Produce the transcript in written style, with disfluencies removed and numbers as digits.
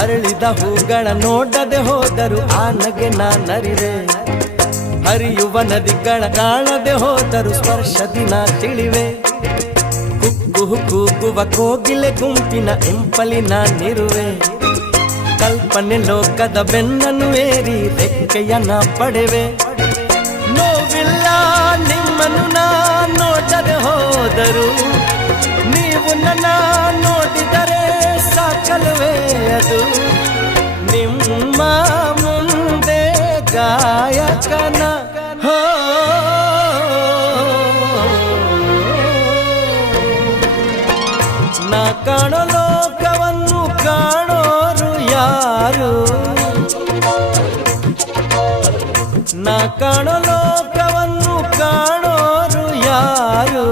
ಅರಳಿದ ಹೂಗಳ ನೋಡದೆ ಹೋದರು ಆ ನಗೆ ನಾನರಿವೆ. ಹರಿಯುವ ನದಿಗಳ ಕಾಣದೆ ಹೋದರು ಸ್ಪರ್ಶದಿ ನಾ ತಿಳಿವೆ. ಕುಗ್ಗು ಕೂಗುವ ಕೋಗಿಲೆ ಗುಂಪಿನ ಇಂಪಲಿ ನಾನಿರುವೆ. ಕಲ್ಪನೆ ಲೋಕದ ಬೆನ್ನನ್ನು ಏರಿ ರೆಕ್ಕೆಯ ನಾ ಪಡೆವೆ. ನೋವಿಲ್ಲ ನಿಮ್ಮನ್ನು ನಾ ನೋಡದೆ ಹೋದರು, ನೀವು ನನ್ನ ನೋಡಿದರೆ ಸಾಕಲ್ವೇ ಅದು. ನಿಮ್ಮ ಮುಂದೆ ಗಾಯಕನ ಹೋ ನಾ ಕಾಣೋ ಲೋಕವನ್ನು ಕಾಣೋರು ಯಾರು. ನಾ ಕಾಣೋ ಲೋಕವನ್ನು ಕಾಣೋರು ಯಾರು.